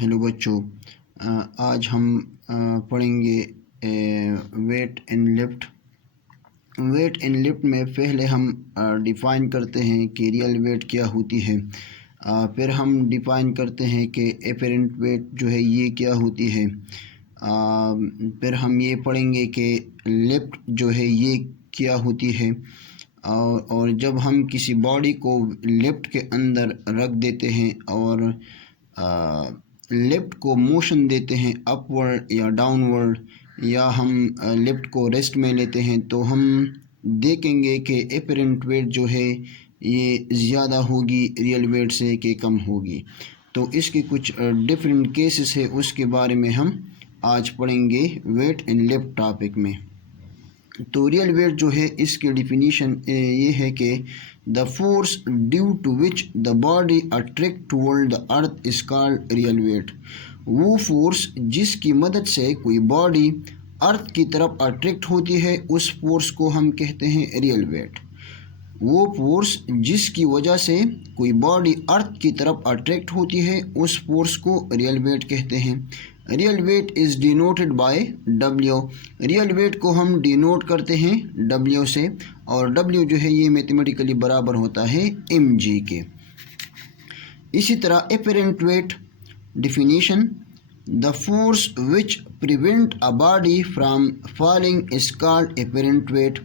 Hello बच्चों, आज हम पढ़ेंगे weight and lift. Weight and lift में पहले हम डिफ़ाइन करते हैं कि रियल वेट क्या होती है। फिर हम डिफ़ाइन करते हैं कि एपरेंट वेट जो है ये क्या होती है। फिर हम ये पढ़ेंगे कि लिफ्ट जो है ये क्या होती है। और जब हम किसी बॉडी को लिफ्ट के अंदर रख देते हैं और लिफ्ट को मोशन देते हैं अपवर्ड या डाउनवर्ड, या हम लिफ्ट को रेस्ट में लेते हैं, तो हम देखेंगे कि एपरेंट वेट जो है ये ज़्यादा होगी रियल वेट से कि कम होगी। तो इसके कुछ डिफरेंट केसेस है, उसके बारे में हम आज पढ़ेंगे वेट एंड लिफ्ट टॉपिक में। तो रियल वेट जो है इसकी डिफिनीशन ये है कि the force due to which the body attract toward the earth is called real weight. वो फोर्स जिसकी मदद से कोई बॉडी अर्थ की तरफ अट्रैक्ट होती है, उस फोर्स को हम कहते हैं रियल वेट। वो फोर्स जिसकी वजह से कोई बॉडी अर्थ की तरफ अट्रैक्ट होती है, उस फोर्स को रियल वेट कहते हैं। Real weight is denoted by W. Real weight को हम डिनोट करते हैं डब्ल्यू से, और डब्ल्यू जो है ये मैथमेटिकली बराबर होता है एम जी के। इसी तरह apparent wait definition, the force which prevent a body from falling is called apparent wait.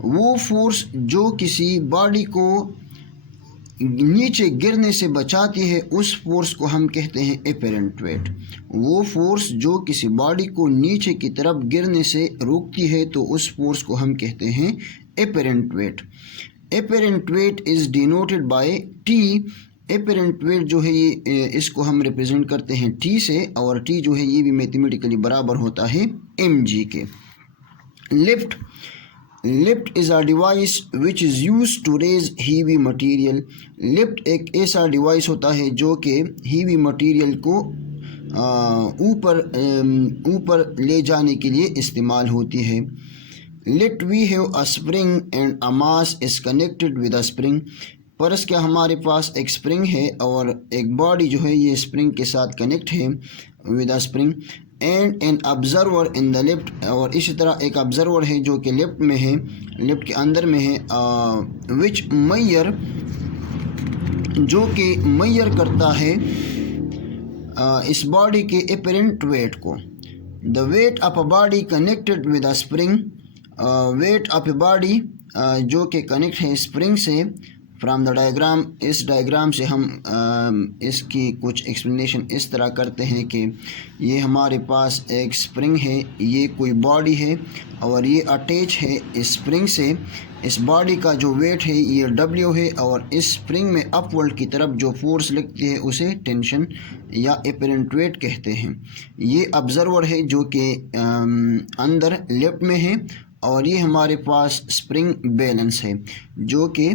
वो फोर्स जो किसी बॉडी को नीचे गिरने से बचाती है, उस फोर्स को हम कहते हैं एपरेंट वेट। वो फोर्स जो किसी बॉडी को नीचे की तरफ गिरने से रोकती है, तो उस फोर्स को हम कहते हैं apparent wait. Apparent wait is denoted bye T. Apparent weight जो है ये इसको हम रिप्रेजेंट करते हैं टी से, और टी जो है ये भी मैथमेटिकली बराबर होता है एम जी के। Lift, lift is a device which is use to raise heavy material. Lift एक ऐसा डिवाइस होता है जो कि हीवी मटीरियल को ऊपर ले जाने के लिए इस्तेमाल होती है। Let we have a spring and a mass is connected with a spring. परस क्या हमारे पास एक स्प्रिंग है और एक बॉडी जो है ये स्प्रिंग के साथ कनेक्ट है with a spring, and an observer in the lift. और इसी तरह एक ऑब्जर्वर है जो कि लिफ्ट में है, लिफ्ट के अंदर में है, विच मैयर, जो कि मैयर करता है इस बॉडी के एपरेंट वेट को। The weight of a body connected with a spring, weight of a body जो कि कनेक्ट है स्प्रिंग से। फ्राम द डायग्राम, इस डायग्राम से हम इसकी कुछ एक्सप्लेनेशन इस तरह करते हैं कि ये हमारे पास एक स्प्रिंग है, ये कोई बॉडी है और ये अटैच है इस स्प्रिंग से। इस बॉडी का जो वेट है ये डब्ल्यू है, और इस स्प्रिंग में अपवर्ड की तरफ जो फोर्स लगती है उसे टेंशन या एपरेंट वेट कहते हैं। ये ऑब्जर्वर है जो कि अंदर लेफ्ट में है, और ये हमारे पास स्प्रिंग बैलेंस है, जो कि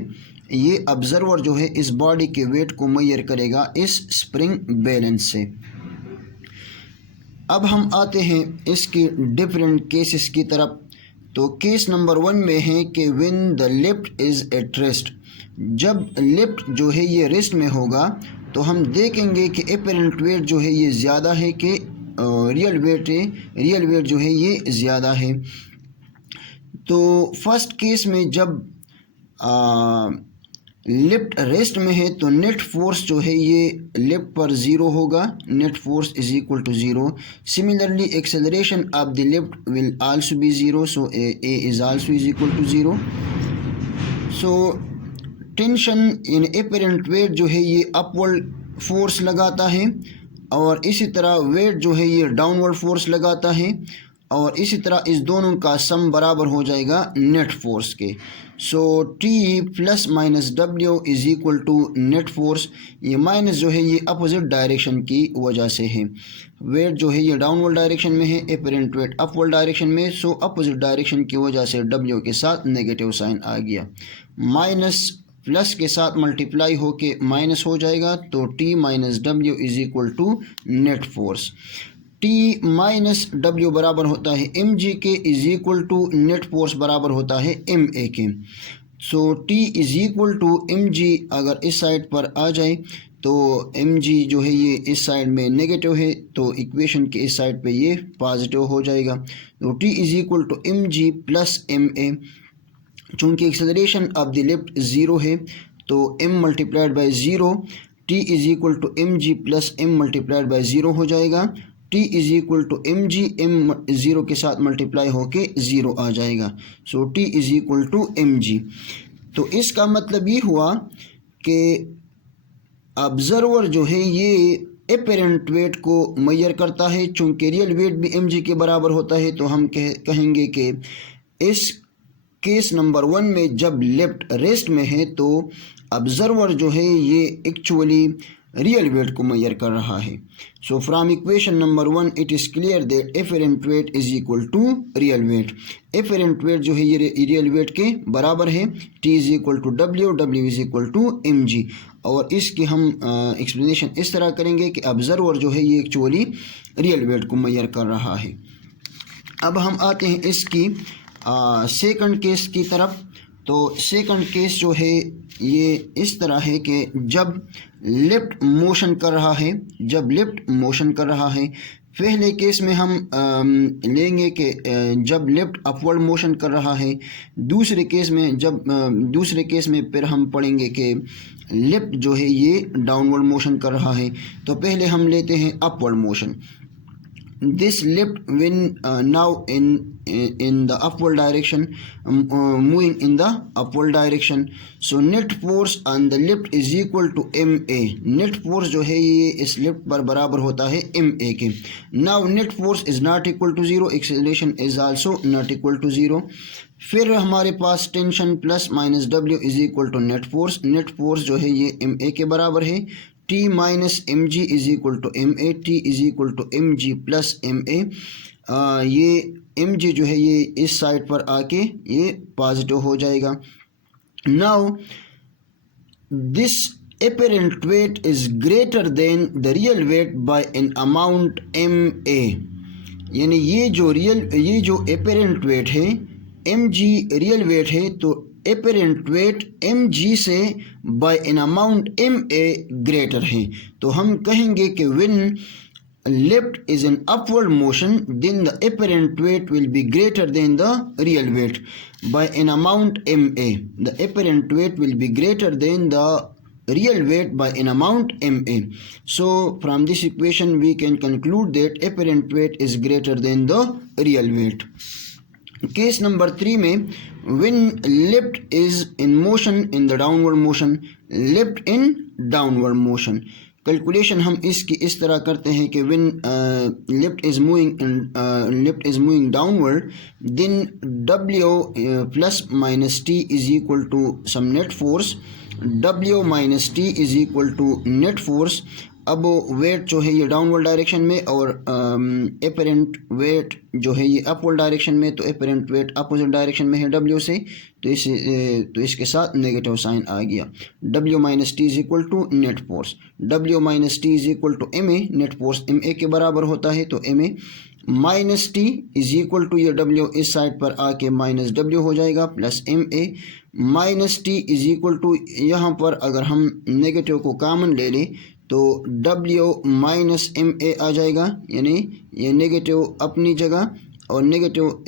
ये ऑब्जर्वर जो है इस बॉडी के वेट को मेजर करेगा इस स्प्रिंग बैलेंस से। अब हम आते हैं इसके डिफरेंट केसेस की तरफ। तो केस नंबर 1 में है कि when the lift is at rest. जब लिफ्ट जो है ये रेस्ट में होगा, तो हम देखेंगे कि एपरेंट वेट जो है ये ज़्यादा है कि रियल वेट है, रियल वेट जो है ये ज़्यादा है। तो फर्स्ट केस में जब लिफ्ट रेस्ट में है, तो नेट फोर्स जो है ये लिफ्ट पर ज़ीरो होगा, net force is equal to zero. Similarly acceleration of the lift will also be zero, so A is also is equal to zero. So tension in apparent weight जो है ये upward force लगाता है, और इसी तरह wait जो है ये डाउनवर्ड फोर्स लगाता है, और इसी तरह इस दोनों का सम बराबर हो जाएगा नेट फोर्स के। So T plus minus W is equal to net force. ये माइनस जो है ये अपोजिट डायरेक्शन की वजह से है। वेट जो है ये डाउनवर्ड डायरेक्शन में है, एपरेंट वेट अपवर्ड डायरेक्शन में, सो अपोजिट डायरेक्शन की वजह से डब्ल्यू के साथ नेगेटिव साइन आ गया। माइनस प्लस के साथ मल्टीप्लाई होके माइनस हो जाएगा, तो T minus W is equal to net force. T minus W बराबर होता है एम जी के is equal to net force बराबर होता है एम ए के। So T is equal to M g अगर इस साइड पर आ जाए तो mg जो है ये इस साइड में नेगेटिव है, तो इक्वेशन के इस साइड पे ये पॉजिटिव हो जाएगा। तो t is equal to mg plus ma। चूँकि acceleration of the lift zero है तो m multiplied by zero, t is equal to mg plus m multiplied by zero हो जाएगा। t is equal to mg, m zero के साथ multiply होके zero आ जाएगा। So t is equal to mg। तो इसका मतलब ये हुआ कि ऑब्ज़र्वर जो है ये एपेरेंट वेट को मेजर करता है। चूँकि रियल वेट भी mg के बराबर होता है, तो हम कहेंगे कि इस केस नंबर 1 में जब लेफ्ट रेस्ट में है तो ऑब्ज़र्वर जो है ये एक्चुअली रियल वेट को मेजर कर रहा है। So from equation number 1 it is clear that apparent weight is equal to real weight. Apparent weight जो है ये रियल वेट के बराबर है। T is equal to W, W is equal to M G. और इसकी हम एक्सप्लेनेशन इस तरह करेंगे कि ऑब्ज़र्वर जो है ये एक्चुअली रियल वेट को मेजर कर रहा है। अब हम आते हैं इसकी सेकंड केस की तरफ। तो सेकंड केस जो है ये इस तरह है कि जब लिफ्ट मोशन कर रहा है, जब लिफ्ट मोशन कर रहा है, पहले केस में हम लेंगे कि जब लिफ्ट अपवर्ड मोशन कर रहा है। दूसरे केस में फिर हम पढ़ेंगे कि लिफ्ट जो है ये डाउनवर्ड मोशन कर रहा है। तो पहले हम लेते हैं upward motion. This lift when now in the upward direction, moving in the upward direction. So net force on the lift is equal to ma. Net force जो है ये इस लिफ्ट पर बराबर होता है ma के। Now net force is not equal to 0, acceleration is also not equal to 0. फिर हमारे पास tension plus minus w is equal to net force. Net force जो है ये ma के बराबर है। T minus m g is equal to M a, T is equal to M g plus M a. ये एम जी जो है ये इस साइड पर आके ये पॉजिटिव हो जाएगा। Now this apparent weight is greater than the real weight by an amount ma। यानी ये जो apparent weight है mg रियल वेट है, तो apparent weight mg से by an amount ma greater है। तो हम कहेंगे कि when lift is in upward motion then the apparent weight will be greater than the real weight by an amount ma। The apparent weight will be greater than the real weight by an amount ma। So from this equation we can conclude that apparent weight is greater than the real weight। Case number 3 में when lift is in motion in the downward motion, lift in downward motion। Calculation हम इसकी इस तरह करते हैं कि when lift is moving downward then w plus minus t is equal to some net force, w minus t is equal to net force। अब wait जो है ये डाउनवर्ड डायरेक्शन में और एपरेंट वेट जो है ये अपवर्ड डायरेक्शन में, तो एपरेंट वेट अपोजिट डायरेक्शन में है w से, तो इसके साथ नेगेटिव साइन आ गया। w minus T is equal to net force, w minus T is equal to M A. Net force M ए के बराबर होता है, तो M A minus T is equal to ये w इस साइड पर आके माइनस w हो जाएगा plus M A minus T is equal to, यहाँ पर अगर हम नेगेटिव को कॉमन ले लें तो w माइनस एम ए आ जाएगा। यानी ये नेगेटिव अपनी जगह और नेगेटिव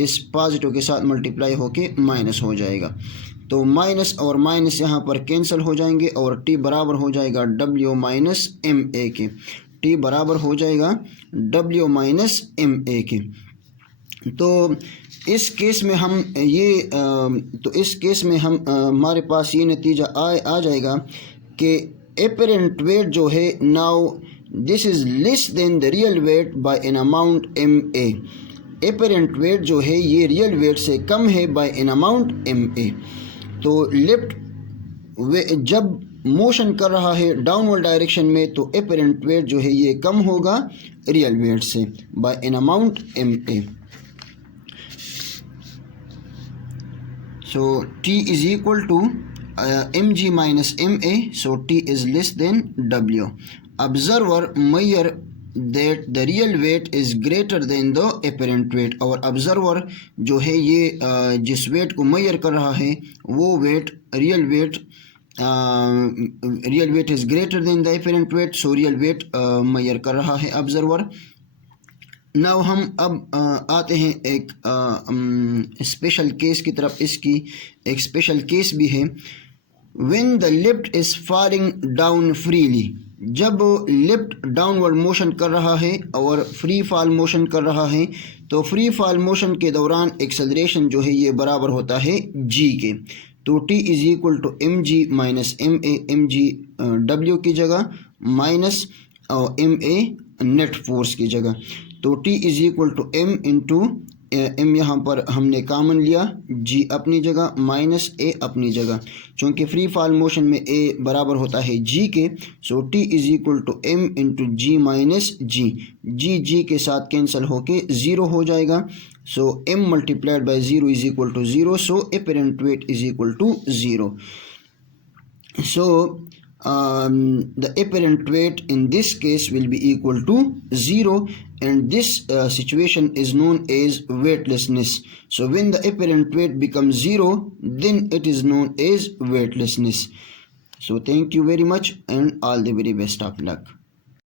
इस पॉजिटिव के साथ मल्टीप्लाई होके माइनस हो जाएगा। तो माइनस और माइनस यहाँ पर कैंसिल हो जाएंगे और t बराबर हो जाएगा w माइनस एम ए के। t बराबर हो जाएगा w माइनस एम ए के। तो इस केस में हम हमारे पास ये नतीजा आ जाएगा कि apparent weight जो है now this is less than the real weight by an amount ma। apparent weight जो है ये रियल वेट से कम है by an amount ma। तो लिफ्ट जब मोशन कर रहा है डाउनवर्ड डायरेक्शन में तो apparent weight जो है ये कम होगा रियल वेट से by an amount ma। so t is equal to mg minus ma, so t is less than w। Observer measure that the real weight is greater than the apparent weight। और observer जो है ये जिस wait को measure कर रहा है वो weight real weight real weight is greater than the apparent weight, so real weight measure कर रहा है ऑब्जर्वर। नाउ हम अब आते हैं एक स्पेशल केस की तरफ। इसकी एक स्पेशल केस भी है। When the lift is falling down freely, जब लिफ्ट डाउनवर्ड मोशन कर रहा है और फ्री फॉल मोशन कर रहा है, तो फ्री फॉल मोशन के दौरान एक्सेलरेशन जो है ये बराबर होता है जी के। तो T is equal to M G minus M A, M G W की जगह minus M A net force की जगह। तो T is equal to M into M, यहाँ पर हमने कॉमन लिया, जी अपनी जगह माइनस ए अपनी जगह। चूँकि फ्री फॉल मोशन में ए बराबर होता है जी के, so T is equal to M into ji minus जी। जी के साथ कैंसिल होके ज़ीरो हो जाएगा। सो M multiplied by zero is equal to zero, so apparent wait is equal to zero. So the apparent weight in this case will be equal to 0, and this situation is known as weightlessness. So when the apparent weight becomes 0, then it is known as weightlessness. So thank you very much and all the very best of luck.